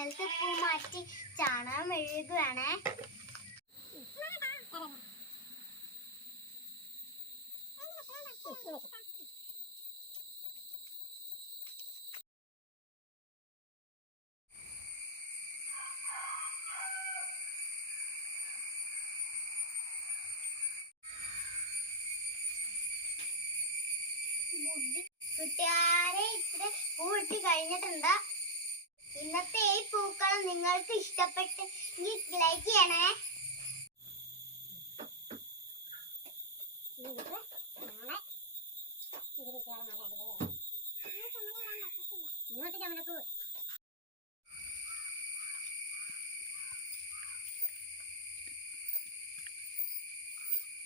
ഇന്നലത്തെ പൂ മാറ്റി ചാണകം മെഴുകുകയാണ് കുട്ടിയാരെ ഇത്ര പൂ ഇട്ട് കഴിഞ്ഞിട്ടുണ്ട്? ഇന്നത്തെ ഈ പൂക്കളം നിങ്ങൾക്ക് ഇഷ്ടപ്പെട്ട് ലൈക്ക് ചെയ്യണേ.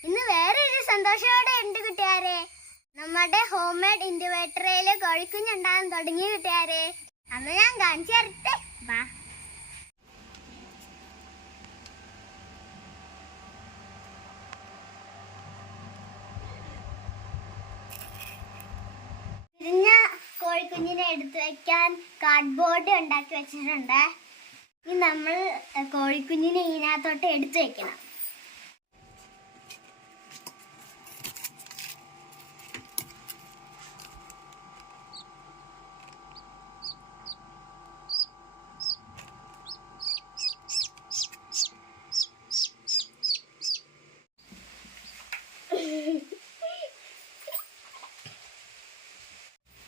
ഇന്ന് വേറൊരു സന്തോഷത്തോടെ ഉണ്ട് കുട്ടിയാരെ നമ്മുടെ ഹോം മെയ്ഡ് ഇൻഡിവേറ്ററിൽ കോഴിക്കുഞ്ഞുണ്ടാകാൻ തുടങ്ങി കുട്ടിയാരെ അന്ന് ഞാൻ കാണിച്ചു തരട്ടെ. വാ തിരിഞ്ഞ കോഴിക്കുഞ്ഞിനെ എടുത്തു വെക്കാൻ കാർഡ്ബോർഡ് ഉണ്ടാക്കി വെച്ചിട്ടുണ്ട്. ഇനി നമ്മൾ കോഴിക്കുഞ്ഞിനെ ഇതിനകത്തോട്ട് എടുത്തു വെക്കണം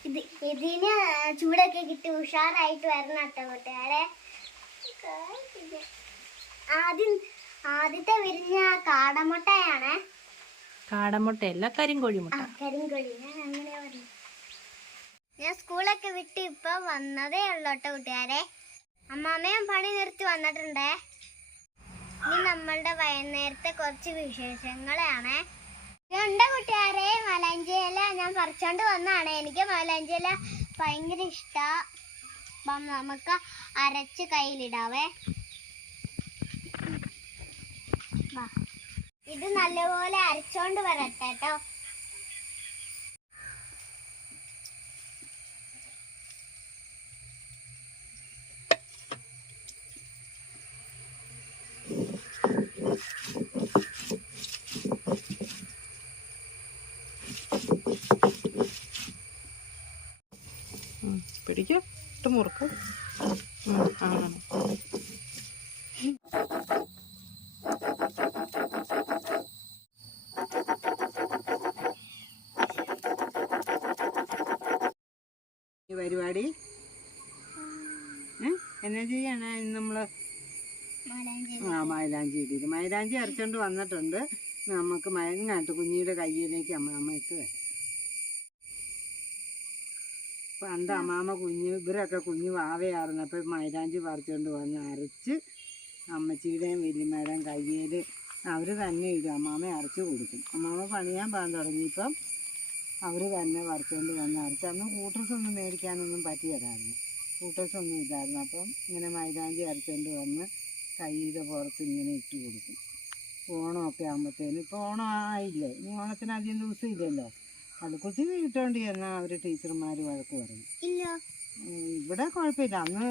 ഇത് ഇതിന് കിട്ടി ഉഷാറായിട്ട് വരണം കേട്ടോ കൂട്ടുകാരെ ആദ്യം ആദ്യത്തെ വിരിഞ്ഞ കാടമുട്ടയാണ്. കാടമുട്ടയല്ല കരിങ്കോഴിമുട്ട. കരിങ്കോഴി ഞാൻ അങ്ങനെ പറഞ്ഞു. ഞാൻ സ്കൂളൊക്കെ വിട്ട് ഇപ്പൊ വന്നതേ ഉള്ളൂ കേട്ടോ കൂട്ടുകാരെ അമ്മാമ്മയും പണി നിർത്തി വന്നിട്ടുണ്ടേ. ഇനി നമ്മളുടെ വൈകുന്നേരത്തെ കുറച്ച് വിശേഷങ്ങളാണ്. ഉണ്ട് കൂട്ടുകാരെ മലാഞ്ചിയില ഞാൻ പറിച്ചോണ്ട് വന്നാണ് എനിക്ക് മലാഞ്ചിയില ഭയങ്കര ഇഷ്ട. അപ്പം നമുക്ക് അരച്ച് കയ്യിലിടാവേ. ഇത് നല്ലപോലെ അരച്ചോണ്ട് വരട്ടെ കേട്ടോ മുറുക്കും. പരിപാടി? എന്നാ ചെയ്യാണ് നമ്മൾ ആ മൈലാഞ്ചി ഇട്ടിട്ട് മൈലാഞ്ചി അരച്ചോണ്ട് വന്നിട്ടുണ്ട്. നമുക്ക് മയങ്ങാട്ട് കുഞ്ഞിയുടെ കയ്യിലേക്ക് അമ്മ അമ്മ ഇട്ട് തരാം. പണ്ട് അമ്മാമ്മ കുഞ്ഞ് ഇവരൊക്കെ കുഞ്ഞ് വാവയായിരുന്നപ്പോൾ മൈലാഞ്ചി പറിച്ചുകൊണ്ട് വന്ന് അരച്ച് അമ്മച്ചിയുടെയും വലിയമ്മയുടെയും കയ്യിൽ അവർ തന്നെ ഇടും. അമ്മാമ്മ അരച്ച് കൊടുക്കും. അമ്മാമ്മ പണിയാൻ പാൻ തുടങ്ങിയപ്പം അവർ തന്നെ പറിച്ചുകൊണ്ട് വന്ന് അരച്ച്. അന്ന് കൂട്ടസൊന്നും മേടിക്കാനൊന്നും പറ്റിയതായിരുന്നു. കൂട്ടസൊന്നും ഇല്ലായിരുന്നു. അപ്പം ഇങ്ങനെ മൈലാഞ്ചി അരച്ചുകൊണ്ട് വന്ന് കയ്യിലെ പുറത്ത് ഇങ്ങനെ ഇട്ട് കൊടുക്കും. ഓണമൊക്കെ ആകുമ്പോഴത്തേനും ഇപ്പോൾ ഓണം ആയില്ലേ? ഇനി ഓണത്തിന് അധികം ദിവസം ഇല്ലല്ലോ? കുത്തി ഇട്ടുകൊണ്ട് അവർ അവർ ടീച്ചർമാർ വഴക്ക് പറയും. ഇല്ല. ഇവിടെ കുഴപ്പമില്ല. അന്ന്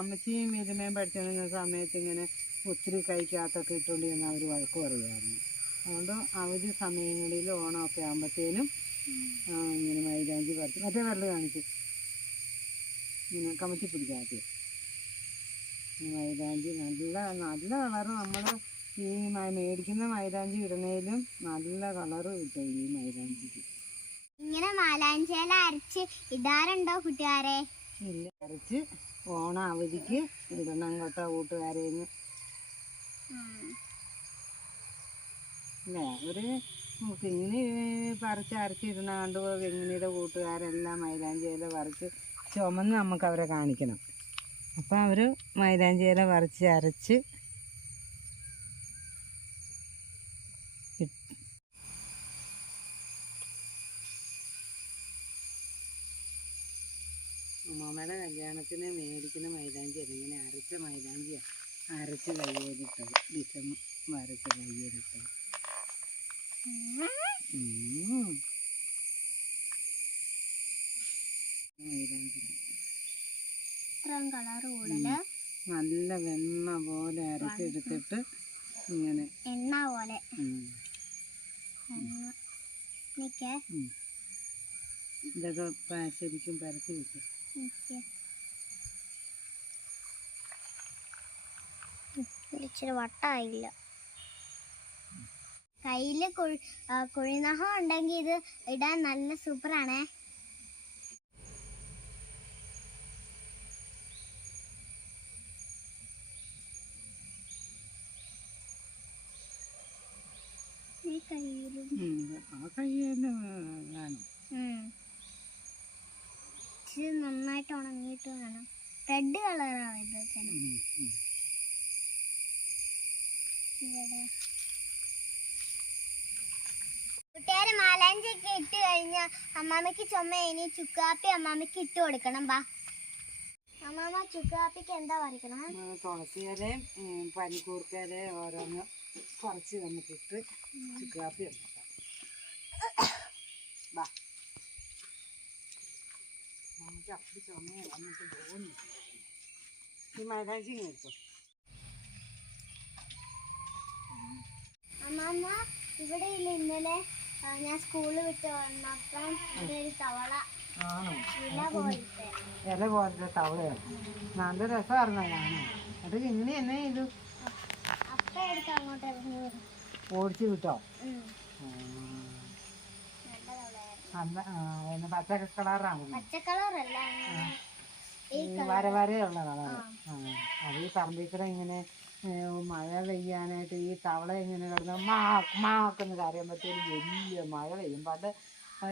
അമ്മച്ചിയും എരുമയും പഠിച്ചിരുന്ന സമയത്ത് ഇങ്ങനെ ഒത്തിരി കൈക്കകത്തൊക്കെ ഇട്ടുകൊണ്ട് ചെന്നാൽ അവർ വഴക്ക് പറയുമായിരുന്നു അതുകൊണ്ട് അവധി സമയങ്ങളിൽ ഓണമൊക്കെ ആകുമ്പോഴത്തേനും ഇങ്ങനെ മൈലാഞ്ചി പറിച്ച് മറ്റേ വിരൽ കാണിച്ചു ഇങ്ങനെ കമത്തി പിടിക്കാത്ത മൈലാഞ്ചി നല്ല നല്ല കളറ് നമ്മൾ ഈ മേടിക്കുന്ന മൈലാഞ്ചി ഇടുന്നതിലും നല്ല കളറ് കിട്ടും ഈ മൈലാഞ്ചിക്ക്. ഇങ്ങനെ മാലാഞ്ചേല അരച്ച് ഇടാറുണ്ടോ കൂട്ടുകാരെ? ഇല്ല അരച്ച് ഓണ അവധിക്ക് ഇടണം കേട്ടോ കൂട്ടുകാരെ ഒരു കിങ്ങിണി പറിച്ച് അരച്ചിടണ കണ്ട് കിങ്ങിണിയുടെ കൂട്ടുകാരെല്ലാം മൈലാഞ്ചേല പറിച്ച് ചുമന്ന് നമുക്ക് അവരെ കാണിക്കണം. അപ്പം അവർ മൈലാഞ്ചേല പറിച്ച് അരച്ച് അമ്മാമ്മയുടെ കല്യാണത്തിന് മേടിക്കുന്ന മൈലാഞ്ചി അല്ല ഇങ്ങനെ അരച്ച മൈലാഞ്ചിയാണ് അരച്ച് കയ്യേറിട്ടത് ഡിസംബർ അരച്ച് കയ്യേറിട്ടത് നല്ല മൈലാഞ്ചി പോലെ അരച്ചെടുത്തിട്ട് ഇങ്ങനെ. എണ്ണ പോലെ. ഇതൊക്കെ ശരിക്കും പരത്തി വെക്കും. ഇച്ചിരി വട്ടായില്ല. കയ്യിൽ കുഴി ആ, ഉണ്ടെങ്കിൽ ഇത് ഇടാൻ നല്ല സൂപ്പറാണേ. ആ കൈ തന്നെ കാണും നന്നായിട്ട് ഉണങ്ങിയിട്ട് വേണം. റെഡ് കളറാണ് ഇത്. ഇവിടെ. മാലാഞ്ചൊക്കെ ഇട്ട് കഴിഞ്ഞാൽ അമ്മാമ്മക്ക് ചുമ ഇനി ചുക്കാപ്പി അമ്മാമ്മക്ക് ഇട്ട് കൊടുക്കണം ബാ അമ്മാമ്മ ചുക്കാപ്പിക്ക് എന്താ പറിക്കണം തുളസിയിലയും പനിക്കൂർക്കയിലയും ഓരോന്ന് കുറച്ച് നമുക്കിട്ട് ചുക്കാപ്പി ഉണ്ടാക്കാം വാ നമുക്ക് അപ്പടി ചുമ വന്നിട്ട് തോന്നി ഈ മൈലാഞ്ചി മേടിച്ചോ അമ്മാമ്മ ഇവിടെ ഇല്ല ഇന്നലെ. ഞാൻ സ്കൂളിൽ വിട്ട് വന്നപ്പം ഇതൊരു തവള ഇല പോലത്തെ. തവളയാണ് നല്ല രസമായിരുന്നു ഞാൻ അത് ഇങ്ങനെ അങ്ങോട്ട് ഇറങ്ങി ഓടിച്ചു വിട്ടോ? പച്ച കളറാണ് പച്ച കളറല്ല. അങ്ങനെ ഈ ഈ വര വരയുള്ള കളറ് ആ. അത് ഈ പറമ്പിക്കട ഇങ്ങനെ മഴ പെയ്യാനായിട്ട് ഈ തവള ഇങ്ങനെ കിടന്ന് മാക്ക് മാക്കെന്ന് കരയുമ്പോഴത്തേനും വലിയ മഴ പെയ്യും. പണ്ട്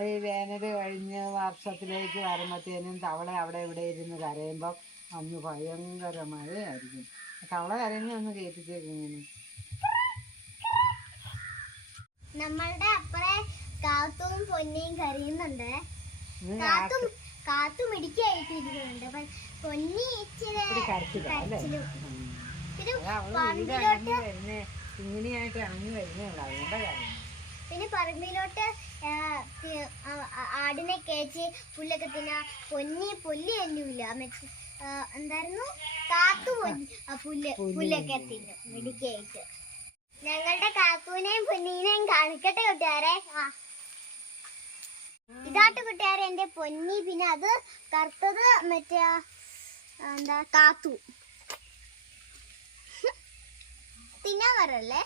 ഈ വേനൽ കഴിഞ്ഞ് വർഷത്തിലേക്ക് വരുമ്പോഴത്തേനും തവള അവിടെ ഇവിടെ ഇരുന്ന് കരയുമ്പം അന്ന് ഭയങ്കര മഴയായിരിക്കും. തവള കരഞ്ഞ് ഒന്ന് കേൾപ്പിച്ചേക്കും ഇങ്ങനെ. നമ്മളുടെ അപ്പറെ കാത്തും പൊന്നയും കരയുന്നുണ്ട്. കാത്തും കാത്തും ഇടിക്കായിട്ട് ഇരിക്കുന്നുണ്ട് പൊന്നി ഇച്ചിരി കരച്ചിലും. പിന്നെ പറമ്പിലോട്ട് ഇങ്ങനെയായിട്ട് ഇറങ്ങി വരുന്നേ ഉള്ളൂ. കാര്യം പിന്നെ പറമ്പിലോട്ട് ആടിനെ കയറ്റി പുല്ലൊക്കെ തിന്നാ പൊന്നി പൊല്ലി മറ്റേ എന്തായിരുന്നു? കാത്തു പൊന്നി പുല്ല് പുല്ലൊക്കെ തിന്നും മിടിക്കായിട്ട് ഞങ്ങളുടെ കാക്കൂനെയും പൊന്നീനെയും കാണിക്കട്ടെ കൂട്ടുകാരെ? ആ. ഇതാട്ട് കൂട്ടുകാരെ എന്റെ പൊന്നി പിന്നെ അത് കറുത്തത് മറ്റേ എന്താ കാത്തു. തിന്നാൻ വരല്ലേ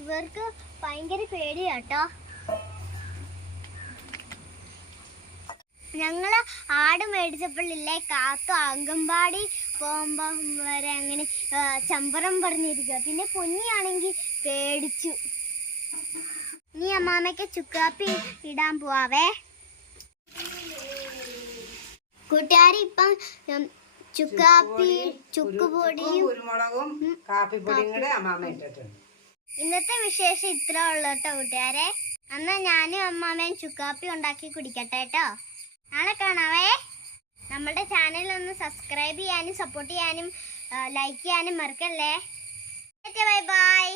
ഇവർക്ക് ഭയങ്കര പേടിയാട്ടോ. ഞങ്ങൾ ആട് മേടിച്ചപ്പോഴില്ലേ കാത്തു അങ്കമ്പാടി പോകുമ്പോ വരെ അങ്ങനെ ചമ്പറം പറഞ്ഞിരിക്കുക പിന്നെ പൊന്നിയാണെങ്കിൽ പേടിച്ചു. നീ അമ്മാമയ്ക്ക് ചുക്കാപ്പി ഇടാൻ പോവാവേ. കൂട്ടുകാരി ഇപ്പം ചുക്കാപ്പി ചുക്കുപൊടിയും കുരുമുളകും കാപ്പിപ്പൊടിയും കൂടെ അമ്മാമ്മ ഇട്ടിട്ടുണ്ട്. ഇന്നത്തെ വിശേഷം ഇത്ര ഉള്ളു കേട്ടോ കൂട്ടുകാരെ. എന്നാ ഞാനും അമ്മാമയും ചുക്കാപ്പി ഉണ്ടാക്കി കുടിക്കട്ടെ കേട്ടോ. നാളെ കാണാവേ. നമ്മുടെ ചാനൽ ഒന്ന് സബ്സ്ക്രൈബ് ചെയ്യാനും സപ്പോർട്ട് ചെയ്യാനും ലൈക്ക് ചെയ്യാനും മറക്കല്ലേ. Bye bye